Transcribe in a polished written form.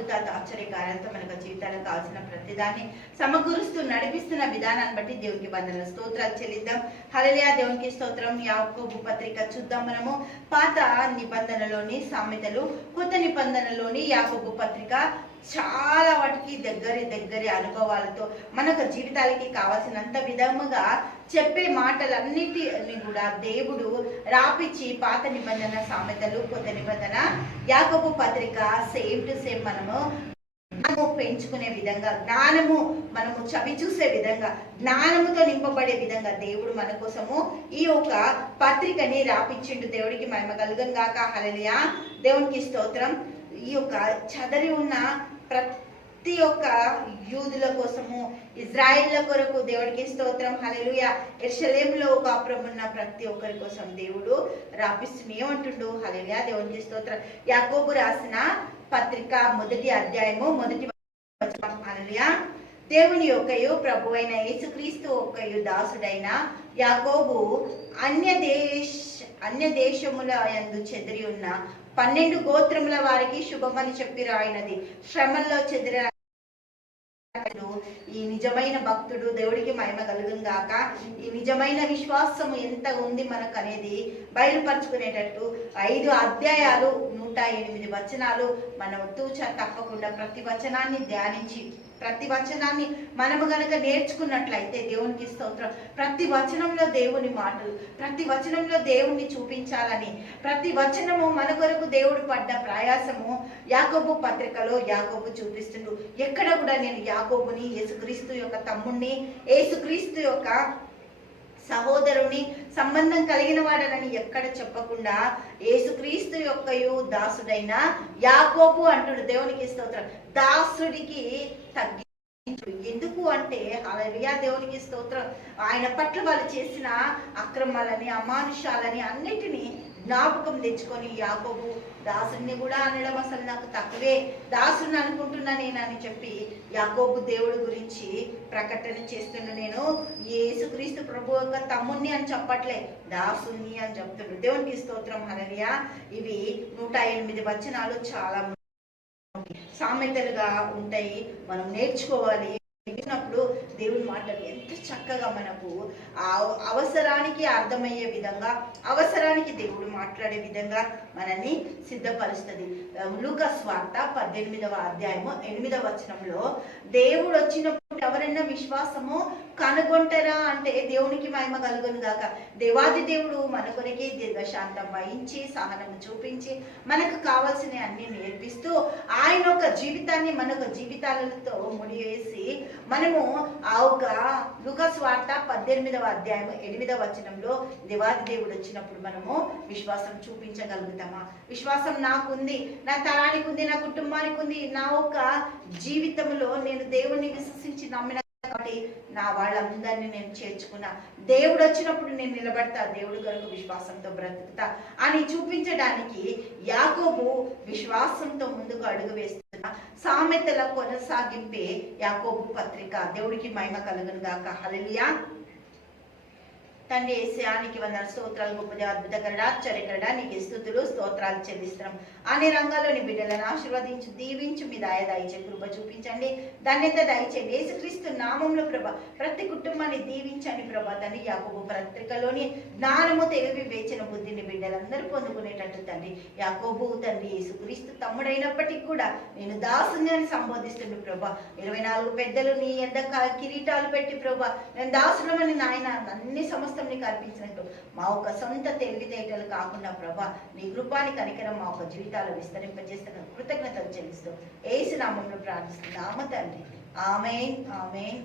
అద్భుతాలతో ఆశ్చర్యకార్యాలతో మనకు జీవితాలకు కావాల్సిన ప్రతిదాన్ని సమకూరుస్తూ నడిపిస్తున్న విధానాన్ని బట్టి దేవునికి వందనాలు స్తోత్రాలు చెల్లిద్దాం. హల్లెలూయా, దేవునికి స్తోత్రం. యాకోబు పత్రిక చూద్దాం మనము. పాత నిబంధనలోని సామెతలు, కొత్త నిబంధనలోని యాకోబు పత్రిక చాలా వాటికి దగ్గరి అనుభవాలతో మనకు జీవితాలకి కావాల్సినంత విధముగా చెప్పే మాటలన్నిటిని కూడా దేవుడు రాపిచ్చి పాత నిబంధన సామెతలు, కొత్త నిబంధన యాకోబు పత్రిక సేమ్ టు సేమ్ మనము పెంచుకునే విధంగా, జ్ఞానము మనము చవి చూసే విధంగా, జ్ఞానముతో నింపబడే విధంగా దేవుడు మన కోసము ఈ యొక్క పత్రికని రాపిచ్చిండు. దేవుడికి మహిమ కలుగును గాక. హల్లెలూయా, దేవునికి స్తోత్రం. ఈ యొక్క చదరి ఉన్న ప్రతి ఒక్క యూదుల కోసము, ఇజ్రాయిల్ల కొరకు దేవుడికి స్తోత్రం. హల్లెలూయా, యెరూషలేములో కాపురం ఉన్న ప్రతి ఒక్కరి కోసం దేవుడు రాపిస్తుంది. ఏమంటుండు? హల్లెలూయా, దేవునికి స్తోత్రం. యాకోబు రాసిన పత్రిక 1వ అధ్యాయము 1వ వచనం. హల్లెలూయా, దేవుని యొక్కయు ప్రభు అయిన యేసుక్రీస్తు ఒక్కయు దాసుడైన యాకోబు అన్య దేశముల యందు చెదిరి ఉన్న 12 గోత్రముల వారికి శుభమని చెప్పి రాయినది. శ్రమల్లో చెదిరిన ఈ నిజమైన భక్తుడు, దేవుడికి మహిమ కలుగును గాక. ఈ నిజమైన విశ్వాసము ఎంత ఉంది మనకు అనేది బయలుపరుచుకునేటట్టు 5 అధ్యాయాలు 108 వచనాలు మనం తూచ తప్పకుండా ప్రతి వచనాన్ని ధ్యానించి, ప్రతి వచనాన్ని మనము గనక నేర్చుకున్నట్లయితే దేవునికి స్తోత్రం, ప్రతి వచనంలో దేవుని మాటలు, ప్రతి వచనంలో దేవుణ్ణి చూపించాలని, ప్రతి వచనము మన కొరకు దేవుడు పడ్డ ప్రయాసము యాకోబు పత్రికలో యాకోబు చూపిస్తుండు. ఎక్కడ కూడా నేను యాకోబుని యేసుక్రీస్తు యొక్క తమ్ముణ్ణి, యేసుక్రీస్తు యొక్క సహోదరుని సంబంధం కలిగిన వాడనని ఎక్కడ చెప్పకుండా యేసుక్రీస్తు యొక్కయు దాసుడైన యాకోబు అంటుడు. దేవునికి స్తోత్రం. దాసుడికి ఎందుకు అంటే హల్లెలూయా, దేవునికి స్తోత్రం. ఆయన పట్ల వాళ్ళు చేసిన అక్రమాలని, అమానుషాలని అన్నిటినీ జ్ఞాపకం తెచ్చుకొని యాకోబు దాసుని కూడా అనడం అసలు నాకు తక్కువే, దాసుని అనుకుంటున్నా నేనని చెప్పి యాకోబు దేవుడి గురించి ప్రకటన చేస్తుండు. నేను యేసుక్రీస్తు ప్రభు యొక్క తమ్ముణ్ణి అని చెప్పట్లే, దాసుని అని చెప్తుండు. దేవునికి స్తోత్రం. హల్లెలూయా, ఇవి 108 వచనాలు చాలా సామెతలుగా ఉంటాయి, మనం నేర్చుకోవాలి. విన్నప్పుడు దేవుని మాటలు ఎంత చక్కగా మనకు అవసరానికి అర్థమయ్యే విధంగా, అవసరానికి దేవుడు మాట్లాడే విధంగా మనల్ని సిద్ధపరుస్తుంది. లూకా సువార్త 18వ అధ్యాయము 8వ వచనంలో దేవుడు వచ్చినప్పుడు ఎవరైనా విశ్వాసము కనుగొంటారా అంటే దేవునికి మహిమ కలుగును గాక. దేవాది దేవుడు మన కొరకే దీర్ఘశాంతం వహించి, సహనం చూపించి, మనకు కావాల్సిన అన్ని నేర్పిస్తూ ఆయన ఒక జీవితాన్ని మనకు జీవితాలతో ముడివేసి మనము ఆ ఒక లూకా సువార్త 18వ అధ్యాయము 8వ వచనంలో దేవాది దేవుడు వచ్చినప్పుడు మనము విశ్వాసం చూపించగలుగుతామా? విశ్వాసం నాకుంది, నా తరానికి ఉంది, నా కుటుంబానికి ఉంది, నా ఒక జీవితంలో నేను దేవుని విశ్వసించి నమ్మిన కాబట్టి నా వాళ్ళందరినీ నేను చేర్చుకున్నా, దేవుడు వచ్చినప్పుడు నేను నిలబడతా, దేవుడు కొరకు విశ్వాసంతో బ్రతుకుతా అని చూపించడానికి యాకోబు విశ్వాసంతో ముందుకు అడుగు వేస్తున్న సామెతల కొనసాగింపే యాకోబు పత్రిక. దేవుడికి మహిమ కలుగును గాక. హల్లెలూయా. తండ్రి యేసయ్యానికి వందనాలు, స్తోత్రాలు. గొప్పది, అద్భుతకరుడా, ఆశ్చర్యకరుడా, నీకు స్తుతులు స్తోత్రాలు చెల్లిస్తున్నాం. అన్ని రంగాల్లోని బిడ్డలను ఆశీర్వదించు, దీవించు, మీ దయచే కృప చూపించండి, ధన్యత దయచేయండి. యేసుక్రీస్తు నామంలో ప్రభా ప్రతి కుటుంబాన్ని దీవించండి ప్రభా. తండ్రి యాకోబు పత్రికలోని జ్ఞానము, తెలివి, వేచిన బుద్ధిని బిడ్డలందరూ పొందుకునేటట్టు తండ్రి యాకోబు తండ్రి యేసుక్రీస్తు తమ్ముడైనప్పటికీ కూడా నేను దాసుని అని సంబోధిస్తుండు ప్రభా. 24 పెద్దలు నీ యొద్ద కిరీటాలు పెట్టి ప్రభా నేను దాసుడమని నాయన అన్ని సమస్త నీకు అర్పించినట్టు మా ఒక సొంత తెలివితేటలు కాకుండా ప్రభా నీ కృపాని కనికరం మా ఒక జీవితాలు విస్తరింపజేస్తున్న కృతజ్ఞతలు చెల్లిస్తూ యేసు నామములో ప్రార్థిస్తున్నాము తండ్రి. ఆమేన్, ఆమేన్.